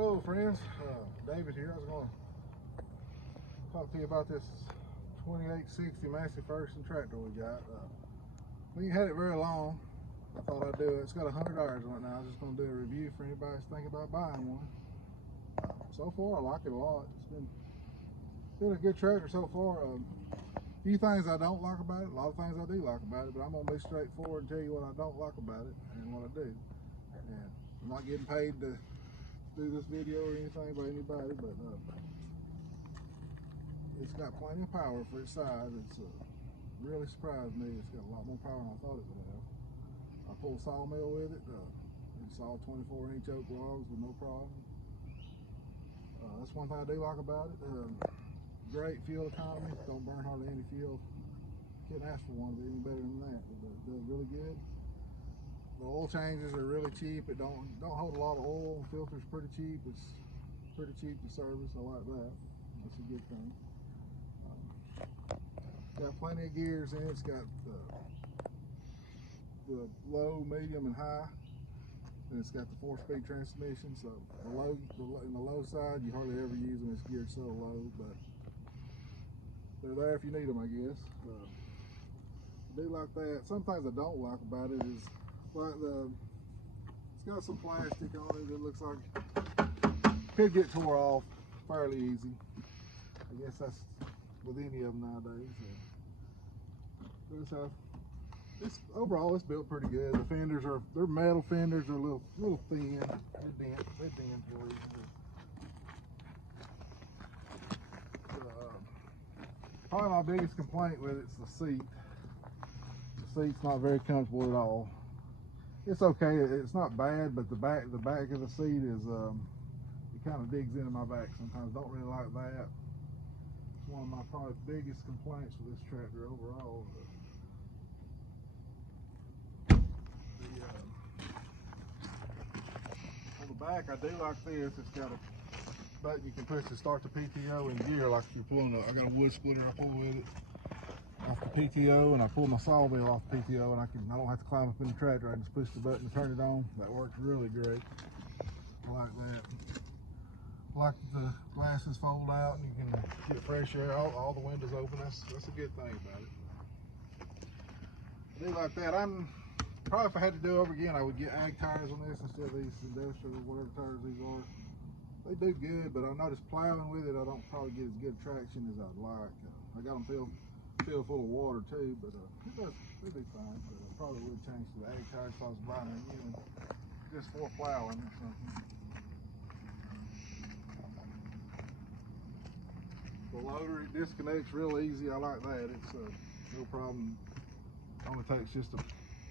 Hello friends, David here. I was going to talk to you about this 2860 Massey Ferguson tractor we got. We ain't had it very long. I thought I'd do it. It's got 100 hours on it now. I was just going to do a review for anybody that's thinking about buying one. So far I like it a lot. It's been a good tractor so far. A few things I don't like about it, a lot of things I do like about it, but I'm going to be straightforward and tell you what I don't like about it and what I do. And I'm not getting paid to do this video or anything by anybody, but it's got plenty of power for its size. It's really surprised me. It's got a lot more power than I thought it would have. I pulled a sawmill with it. It sawed 24-inch oak logs with no problem. That's one thing I do like about it. Great fuel economy. Don't burn hardly any fuel. Couldn't ask for one to be any better than that. It does really good. The oil changes are really cheap. It don't hold a lot of oil. Filter's pretty cheap. It's pretty cheap to service. I like that. That's a good thing. Got plenty of gears in it. It's got the low, medium, and high. And it's got the 4-speed transmission. So in the low side, you hardly ever use them. It's geared so low, but they're there if you need them, I guess. I do like that. Some things I don't like about it is like it's got some plastic on it that looks like it could get tore off fairly easy. I guess that's with any of them nowadays. Overall, it's built pretty good. The fenders they're metal fenders. They're a little thin. They dent real easy. Probably my biggest complaint with it's the seat. The seat's not very comfortable at all. It's okay. It's not bad, but the back of the seat is it kind of digs into my back sometimes. Don't really like that. It's one of my probably biggest complaints with this tractor overall. On the back, I do like this. It's got a button you can push to start the PTO in gear, like if you're pulling I got a wood splitter I pull with it off the PTO, and I pull my sawmill off the PTO, and I don't have to climb up in the tractor. I can just push the button and turn it on. That works really great. I like that. I like the glasses fold out and you can get fresh air. All the windows open. That's a good thing about it. I do like that. Probably if I had to do it over again, I would get ag tires on this instead of these industrial or whatever tires these are. They do good, but I noticed plowing with it, I don't probably get as good traction as I'd like. I got them filled full of water too, but they do fine. But I probably would change to the ag tires if I was buying them again, just for plowing or something. The loader, it disconnects real easy. I like that. It's no problem. It only takes just a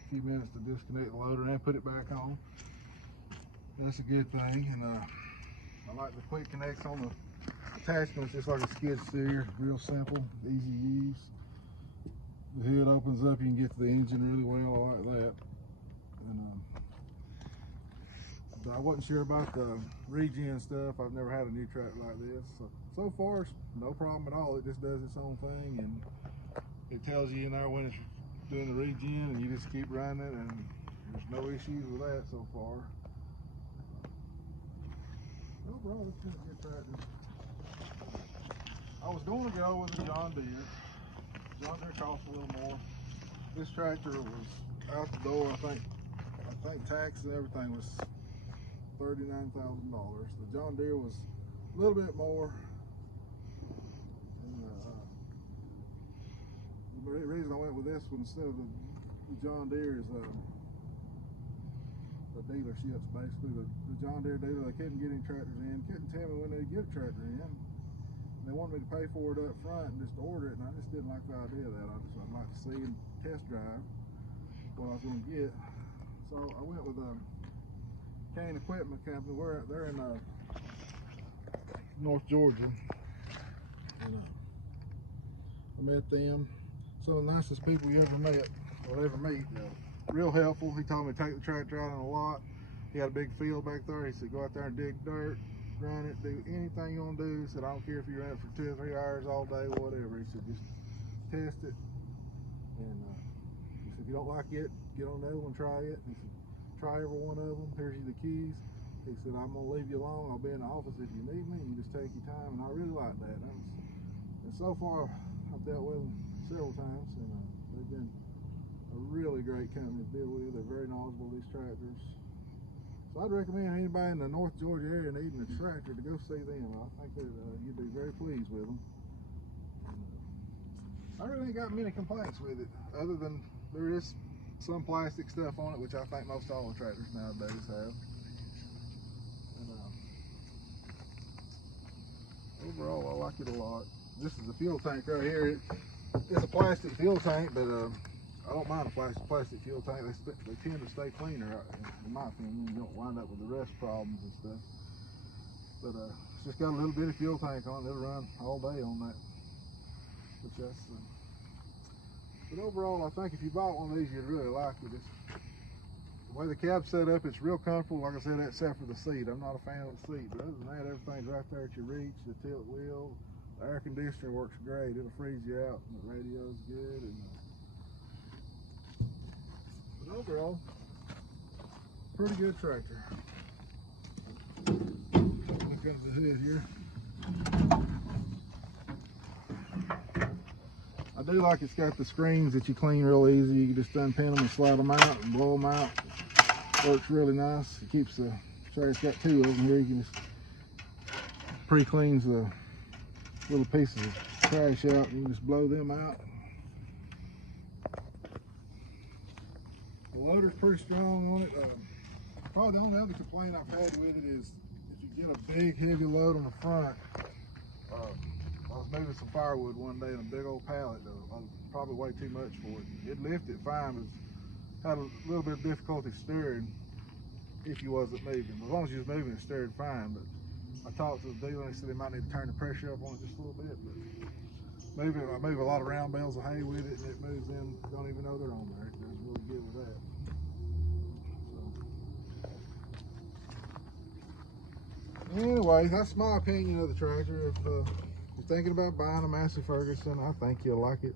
few minutes to disconnect the loader and then put it back on. That's a good thing. And I like the quick connects on the attachments, just like a skid steer. Real simple, easy to use. The hood opens up, you can get to the engine really well. I like that. And I wasn't sure about the regen stuff. I've never had a new tractor like this. So far, it's no problem at all. It just does its own thing, and it tells you in there when it's doing the regen, and you just keep running it, and there's no issues with that so far. Overall, it's been a good tractor. I was going to go with a John Deere. John Deere costs a little more. This tractor was out the door, I think tax and everything was $39,000. The John Deere was a little bit more. And, the reason I went with this one instead of the John Deere is the dealerships, basically. The John Deere dealer, they couldn't get any tractors in, couldn't tell me when they'd get a tractor in. And they wanted me to pay for it up front and just order it, and I just didn't like the idea of that. I'd like to see and test drive what I was going to get. So I went with a Kane Equipment Company. They're in North Georgia, and I met them. Some of the nicest people you ever met or ever meet. Real helpful. He told me to take the tractor out on a lot. He had a big field back there. He said, go out there and dig dirt, run it, do anything you want to do. He said, I don't care if you run it for 2 or 3 hours all day, whatever. He said, just test it. And he said, if you don't like it, get on the other one, try it. He said, try every one of them. Here's you the keys. He said, I'm going to leave you alone. I'll be in the office if you need me. You just take your time. And I really like that. And so far, I've dealt with them several times, and they've been a really great company to deal with. They're very knowledgeable, these tractors. So I'd recommend anybody in the North Georgia area needing a tractor to go see them. I think that you'd be very pleased with them. I really ain't got many complaints with it, other than there is some plastic stuff on it, which I think most all the tractors nowadays have. And overall, I like it a lot. This is the fuel tank right here. It's a plastic fuel tank, but I don't mind a plastic fuel tank. They tend to stay cleaner, in my opinion. You don't wind up with the rust problems and stuff. But it's just got a little bit of fuel tank on it. It'll run all day on that. But overall, I think if you bought one of these, you'd really like it. The way the cab's set up, it's real comfortable. Like I said, except for the seat. I'm not a fan of the seat, but other than that, everything's right there at your reach. The tilt wheel, the air conditioner works great. It'll freeze you out, and the radio's good. But overall, pretty good tractor. Look under the hood here. I do like it's got the screens that you clean real easy. You can just unpin them and slide them out and blow them out. Works really nice. It keeps the trash. It's got two of them here. You can just pre-cleans the little pieces of trash out and you can just blow them out. The loader's pretty strong on it. Probably the only other complaint I've had with it is if you get a big heavy load on the front. I was moving some firewood one day in a big old pallet, probably way too much for it. It lifted fine, but had a little bit of difficulty steering if you wasn't moving. As long as you was moving, it steered fine. But I talked to the dealer and he said he might need to turn the pressure up on it just a little bit. But I move a lot of round bales of hay with it, and it moves in. Don't even know they're on there. It does really good with that. So anyway, that's my opinion of the tractor. If you're thinking about buying a Massey Ferguson, I think you'll like it.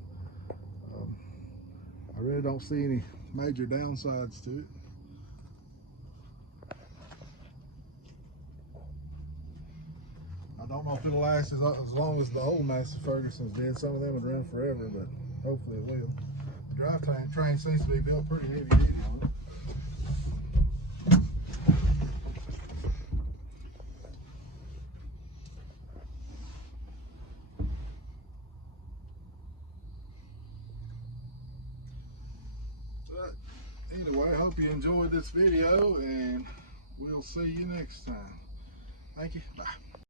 I really don't see any major downsides to it. I don't know if it'll last as long as the old Massey Fergusons did. Some of them would run forever, but hopefully it will. The drivetrain seems to be built pretty heavy duty on it. Anyway, I hope you enjoyed this video, and we'll see you next time. Thank you. Bye.